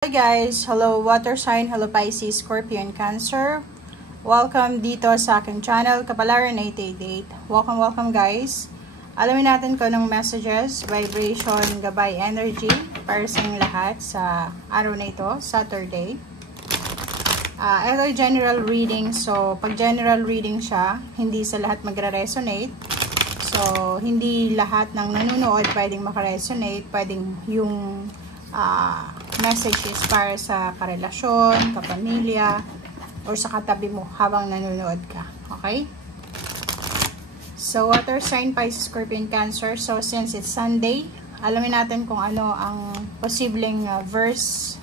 Hi guys! Hello water sign, hello Pisces, Scorpio, and Cancer. Welcome dito sa aking channel, Kapalaran 888. Welcome guys. Alamin natin kung anong messages, vibration, gabay, energy para sa inyong lahat sa araw na ito, Saturday. Ito ay general reading. So, pag general reading siya, hindi sa lahat magre-resonate. So, hindi lahat ng nanonood pwedeng makaresonate. Pwedeng yung messages para sa karelasyon, kapamilya, or sa katabi mo habang nanonood ka. Okay? So, water sign, Pisces, Scorpio, and Cancer. So, since it's Sunday, alamin natin kung ano ang posibleng verse,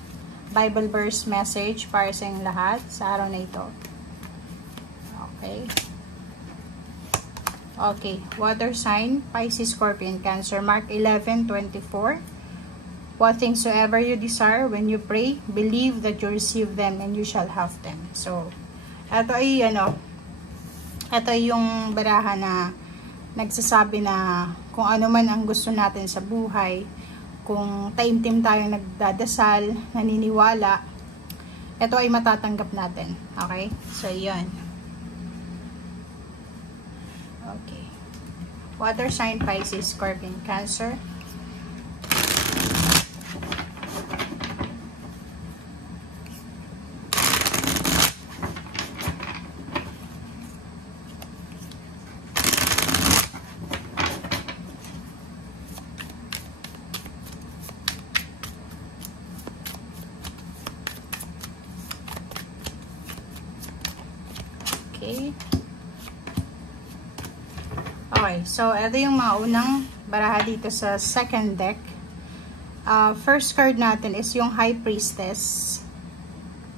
Bible verse message para sa inyong lahat sa araw na ito. Okay. Okay. Water sign, Pisces, Scorpio, and Cancer. Mark 11:24. What things soever you desire, when you pray, believe that you receive them and you shall have them. So, ito ay ito yung barahan na nagsasabi na kung ano man ang gusto natin sa buhay, kung taimtim tayong nagdadasal, naniniwala, ito ay matatanggap natin. Okay? So, yun. Okay. Water sign, Pisces, Scorpio, Cancer. Okay, so ito yung mga unang baraha dito sa second deck. First card natin is yung High Priestess.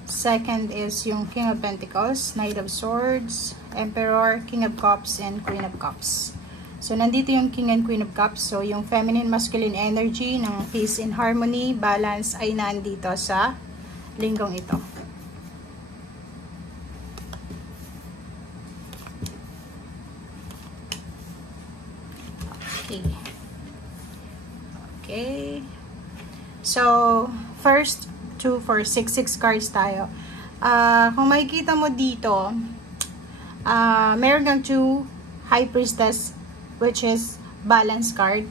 Second is yung King of Pentacles, Knight of Swords, Emperor, King of Cups, and Queen of Cups. So nandito yung King and Queen of Cups. So yung feminine, masculine energy ng peace and harmony, balance ay nandito sa linggong ito. Okay. So, first, 2, 4, 6 cards tayo. Kung makikita mo dito, meron kang 2 High Priestess, which is balance card.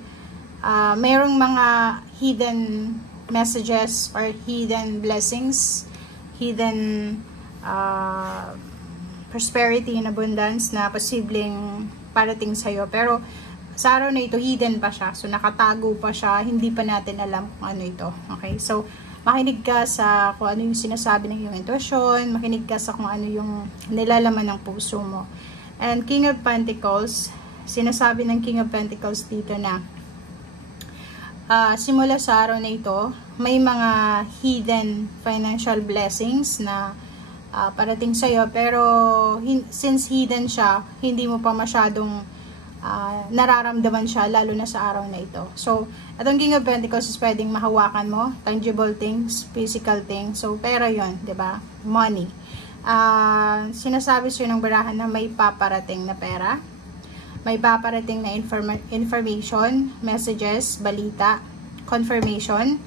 Merong mga hidden messages or hidden blessings, hidden prosperity and abundance na posibleng parating sa'yo. Pero, sa araw na ito, hidden pa siya. So, nakatago pa siya. Hindi pa natin alam kung ano ito. Okay? So, makinig ka sa kung ano yung sinasabi ng iyong intuition. Makinig ka sa kung ano yung nilalaman ng puso mo. And King of Pentacles, sinasabi ng King of Pentacles dito na simula sa araw na ito, may mga hidden financial blessings na parating sa'yo. Pero, since hidden siya, hindi mo pa masyadong nararamdaman siya, lalo na sa araw na ito. So, itong King of Pentacles is pwedeng mahawakan mo, tangible things, physical things. So, pera yun, 'di ba? Money. Sinasabi siya ng barahan na may paparating na pera, may paparating na information, messages, balita, confirmation,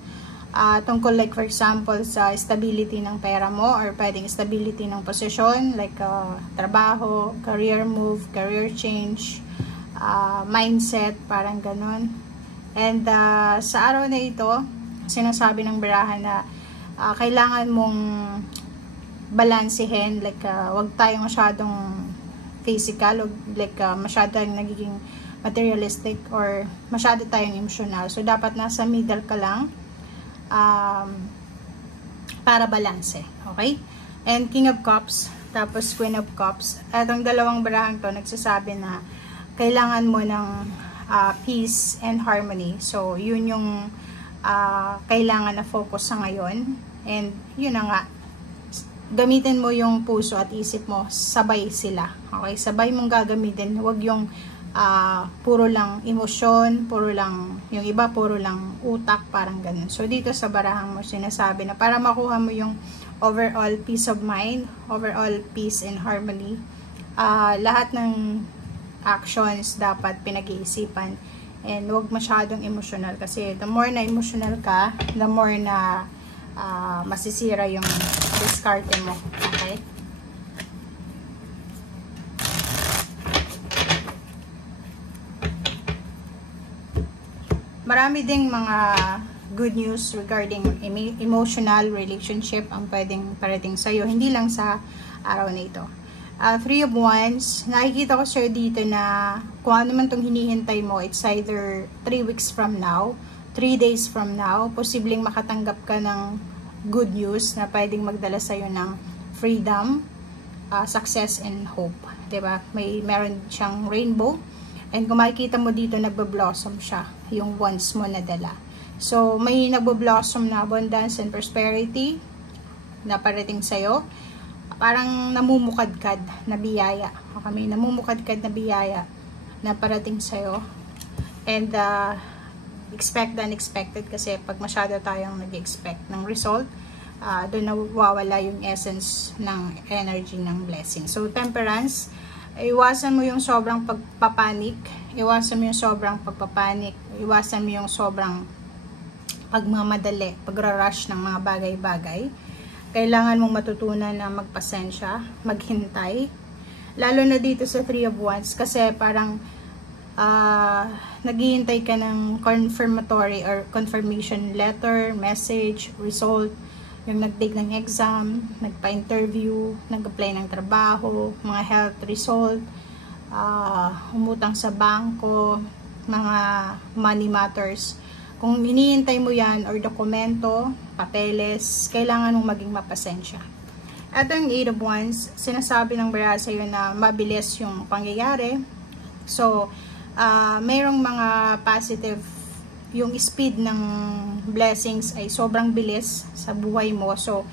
tungkol like for example sa stability ng pera mo or pwedeng stability ng posisyon, like trabaho, career move, career change, mindset, parang ganun. And sa araw na ito, sinasabi ng barahan na kailangan mong balansehin, like wag tayo masyadong physical, like masyadong nagiging materialistic or masyado tayong emotional. So dapat nasa middle ka lang para balanse. Okay? And King of Cups, tapos Queen of Cups. Itong dalawang barahang to nagsasabi na kailangan mo ng peace and harmony. So, yun yung kailangan na focus sa ngayon. And, yun na nga, gamitin mo yung puso at isip mo, sabay sila. Okay? Sabay mong gagamitin. Huwag yung puro lang emosyon, puro lang, yung iba puro lang utak, parang ganun. So, dito sa barahang mo, sinasabi na para makuha mo yung overall peace of mind, overall peace and harmony, lahat ng actions dapat pinag-iisipan and huwag masyadong emotional kasi the more na emotional ka, the more na masisira yung diskarte mo. Okay? Marami ding mga good news regarding emotional relationship ang pwedeng parating sa'yo. Hindi lang sa araw na ito. Three of Wands, nakikita ko sa'yo dito na kung ano man itong hinihintay mo, it's either 3 weeks from now, 3 days from now, posibleng makatanggap ka ng good news na pwedeng magdala sa'yo ng freedom, success, and hope. Diba? Meron siyang rainbow. And kung makikita mo dito, nagbo-blossom siya, yung wands mo na dala. So, may nagbo-blossom na abundance and prosperity na parating sa'yo. Parang namumukadkad na biyaya. May namumukadkad na biyaya na parating sa'yo. And, expect the unexpected kasi pag masyado tayong nag-expect ng result, doon nawawala yung essence ng energy ng blessing. So, temperance, iwasan mo yung sobrang pagpapanik, iwasan mo yung sobrang pagpapanik, iwasan mo yung sobrang pagmamadali, pagra-rush ng mga bagay-bagay. Kailangan mong matutunan na magpasensya, maghintay. Lalo na dito sa Three of Wands kasi parang naghihintay ka ng confirmatory or confirmation letter, message, result, yung nag-take ng exam, nagpa-interview, nag-apply ng trabaho, mga health result, umutang sa bangko, mga money matters. Kung hinihintay mo yan or dokumento, papeles, kailangan mong maging mapasensya. Ito yung 8 of Wands, sinasabi ng baraha sa'yo na mabilis yung pangyayari. So, mayroong mga positive, yung speed ng blessings ay sobrang bilis sa buhay mo. So,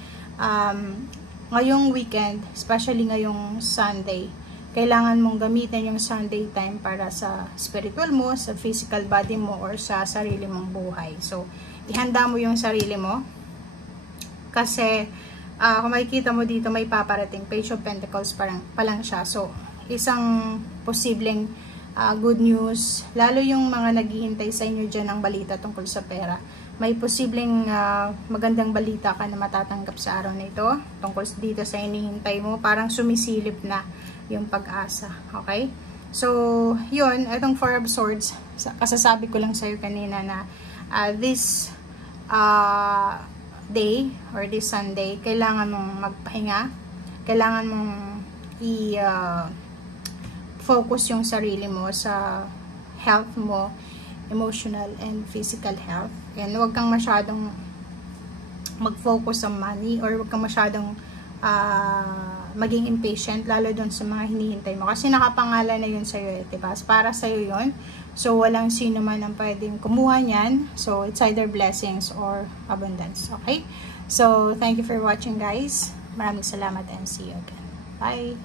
ngayong weekend, especially ngayong Sunday, kailangan mong gamitin yung Sunday time para sa spiritual mo, sa physical body mo, or sa sarili mong buhay. So, ihanda mo yung sarili mo. Kasi, kung makikita mo dito, may paparating. Page of Pentacles pa lang siya. So, isang posibleng good news, lalo yung mga naghihintay sa inyo dyan ng balita tungkol sa pera, may posibleng magandang balita ka na matatanggap sa araw na ito tungkol dito sa hinihintay mo, parang sumisilip na yung pag-asa. Okay? So, yun, itong Four of Swords, kasasabi ko lang sa'yo kanina na this day or this Sunday, kailangan mong magpahinga, kailangan mong focus yung sarili mo sa health mo, emotional and physical health. And huwag kang masyadong mag-focus sa money or huwag kang masyadong maging impatient, lalo dun sa mga hinihintay mo. Kasi nakapangalan na yun sa'yo, diba? Para sa'yo yun. So, walang sino man ang pwedeng kumuha niyan. So, it's either blessings or abundance. Okay? So, thank you for watching, guys. Maraming salamat and see you again. Bye!